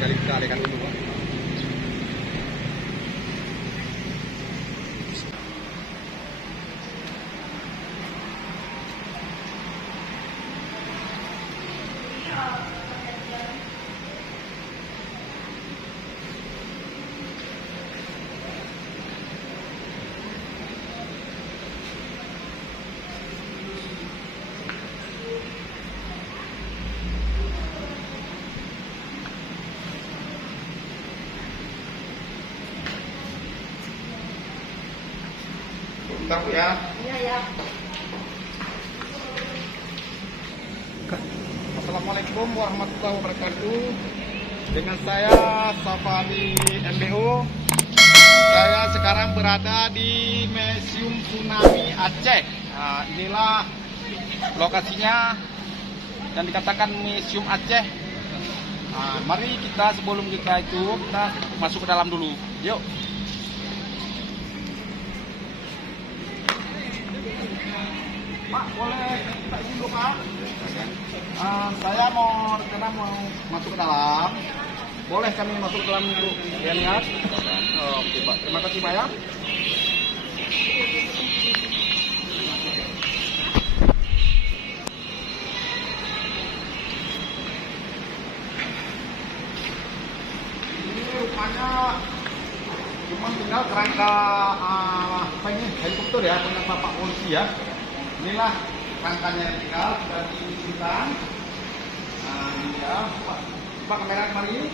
Sekali kita alihkan dulu, Pak. Bentar, Bu, ya. Iya, ya. Assalamualaikum warahmatullahi wabarakatuh. Dengan saya Safari MBO. Saya sekarang berada di Museum Tsunami Aceh. Nah, inilah lokasinya yang dikatakan Museum Aceh. Nah, mari kita sebelum kita masuk ke dalam dulu. Yuk. Pak, boleh kita izin dulu, Pak? Saya mau masuk ke dalam. Boleh kami masuk ke dalam untuk lihat? Oke, Pak. Terima kasih, Pak, ya. Ini rupanya cuma tinggal kerangka apa ini helikopter ya, punya Bapak polisi ya. Inilah rangkanya yang tinggal sudah disimpan. Nah, ini ya, Pak kamera kemari.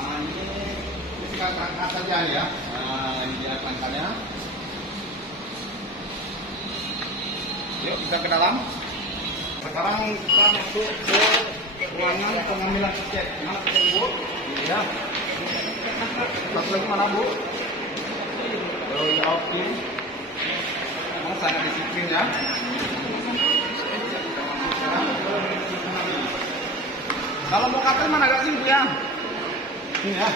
Nah, ini tinggal rangka saja ya. Nah, ini dia rangkanya. Yuk kita ke dalam. Sekarang kita masuk ke ruangan pengambilan tiket. Mana tiket, Bu? Iya. Satu lagi mana, Bu? Oh, ya, oke. Sangat disiplin ya. Kalau mau kapten mana agak sini ya? Ini ya.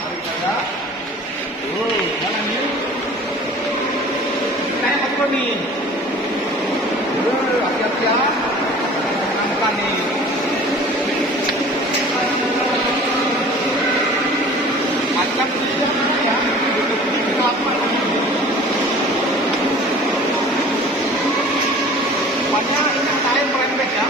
Mari saja. Mana ini? Ini yang masuk nih. Hati-hati ya. Bukan nih. Macam ini ya. Kita apa? Rupanya ini air merembet ya.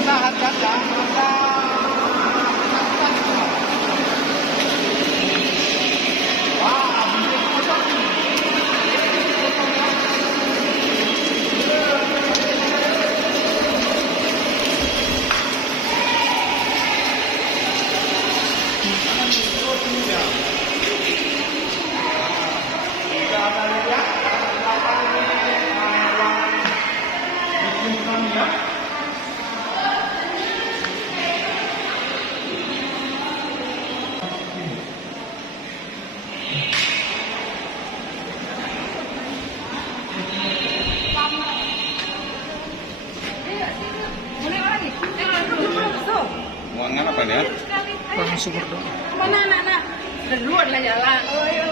Kita hati-hati Ruangan apa nih ya? Ruangan sumur dong. Mana anak-anak? Duluan lah jalan. Oh, iya.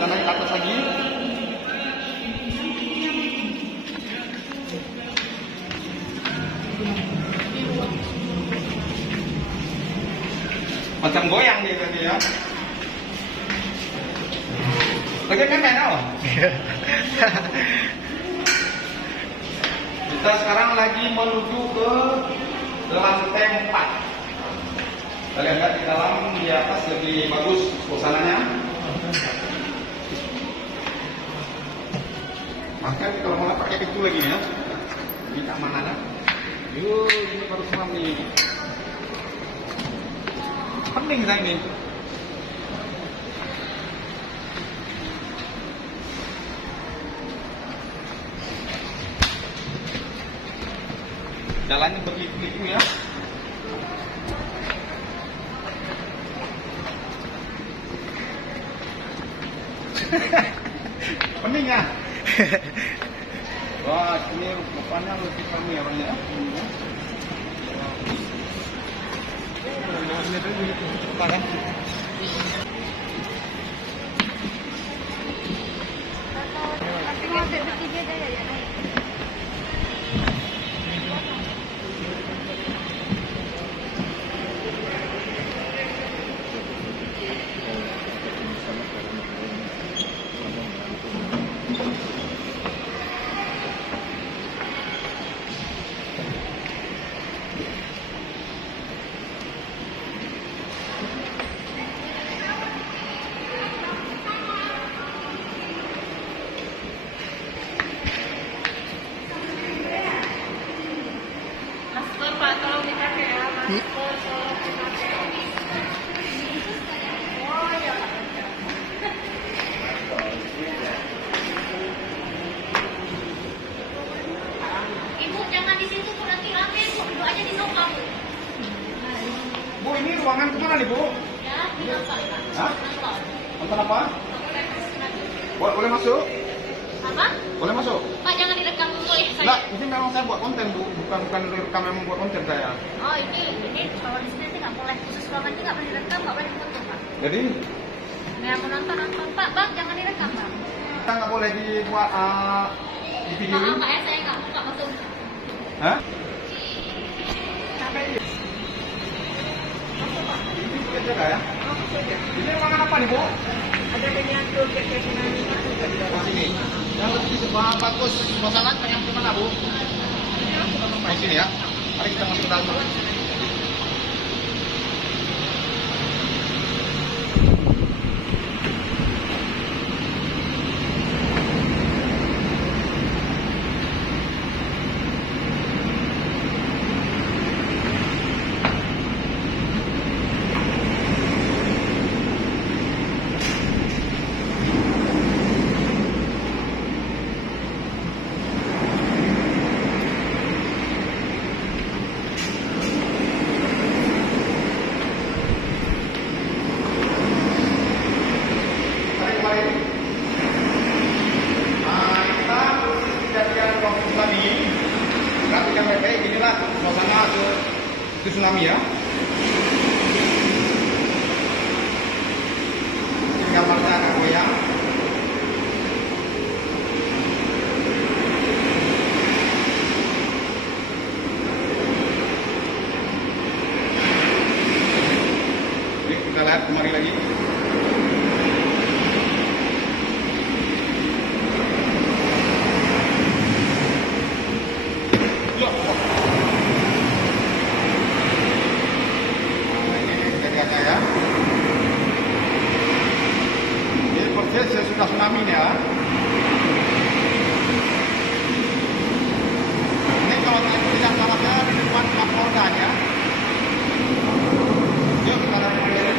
Kita naik ke atas lagi. Macam goyang dia tadi ya. Lagi main loh. Kita sekarang lagi menuju ke lantai 4. Kita lihat di dalam, di atas lebih bagus suasananya. Bahkan kalau mau pakai itu lagi ya, ini keamanan. Yuk, ini baru seram nih. Pening saya ini. jalannya berliku-liku ya. Pening ya? Wah, ini rupanya lebih kami ya, Bang ya. Masker Pak, tolong dipakai ya. Masker tolong dipakai. Oh ya Pak. Ibu jangan di situ Bu, nanti rame Bu, duduk aja di sofa Bu. Bu, ini ruangan kemana nih, Bu? Ya, di sofa Pak. Hah? Nonton. Nonton apa? Boleh masuk? Apa? Boleh masuk? Pak jangan direkam dulu ya Enggak, saya. ini memang saya buat konten, Bu. Bukan rekam, memang buat konten saya. Oh ini kalau di sini nggak boleh, khusus ruangan ini nggak boleh direkam, nggak boleh foto Pak. Jadi, Yang mau nonton Pak, Bang jangan direkam Bang. kita nggak boleh dibuat di video Maaf ini. Pak ya, saya nggak masuk. Hah? Sampai Ini kita jaga ya. Ini ruangan apa nih, Bu? ada dengan tour ke Tsunami Pak. Oh, sini. Yang lebih bagus suasananya yang di mana, Bu? Di sini ya. Mari kita masuk ke dalam. Itu tsunami ya. Ini gambarnya agak goyang. Jadi kita lihat kemari lagi. Loh. Ya. Ini proses sudah tsunami ya. Ini kalau tidak salah saya di depan Kapolda ya. Yuk kita lihat.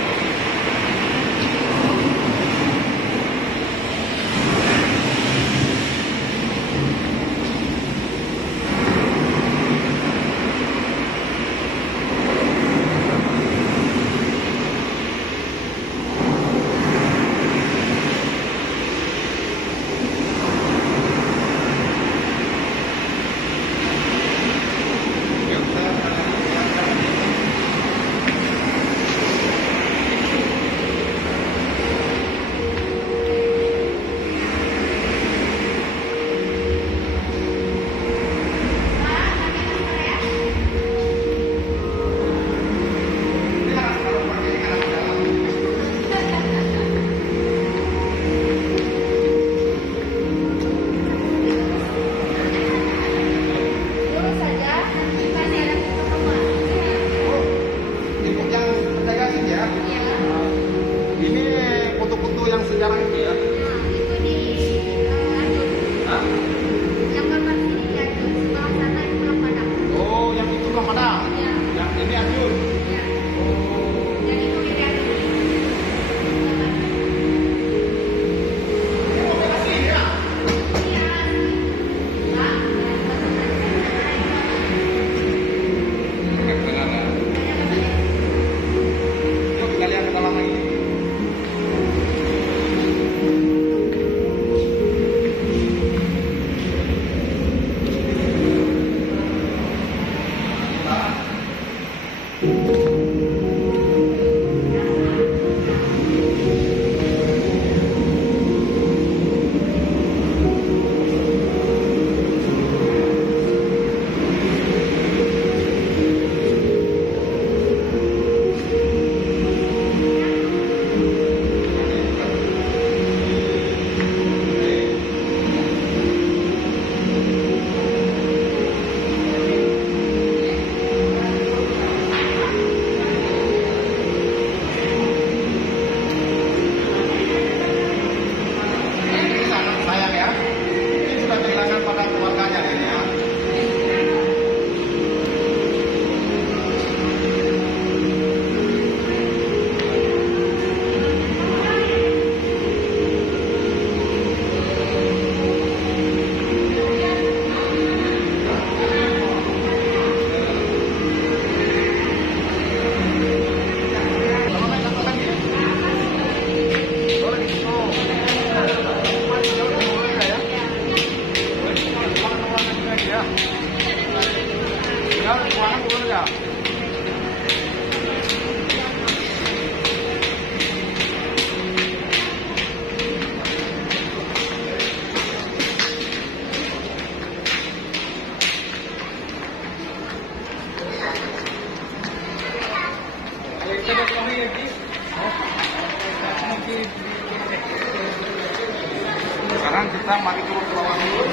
Sekarang kita mari turun ke bawah dulu.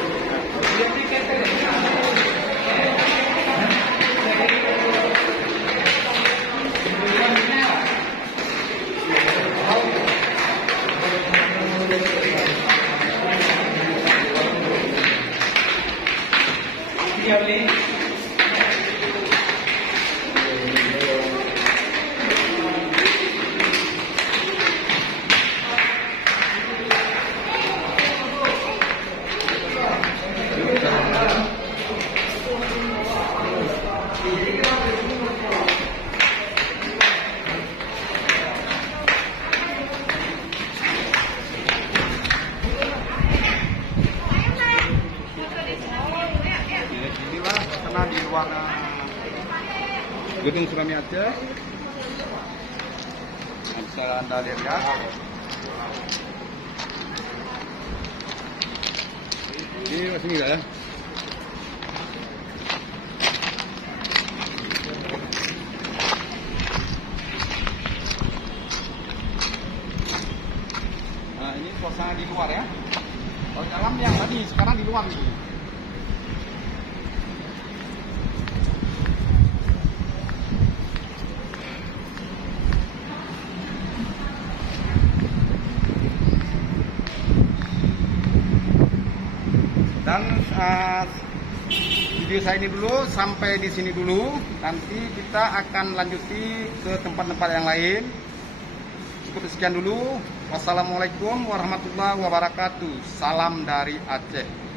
Inilah suasana di luar gedung Tsunami Aceh. Bisa Anda lihat. Ini masih enggak ya? Nah, ini suasana di luar ya. Kalau dalam yang tadi, sekarang di luar nih. Dan video saya ini dulu sampai di sini dulu. Nanti kita akan lanjuti ke tempat-tempat yang lain. Cukup sekian dulu. Wassalamualaikum warahmatullahi wabarakatuh. Salam dari Aceh.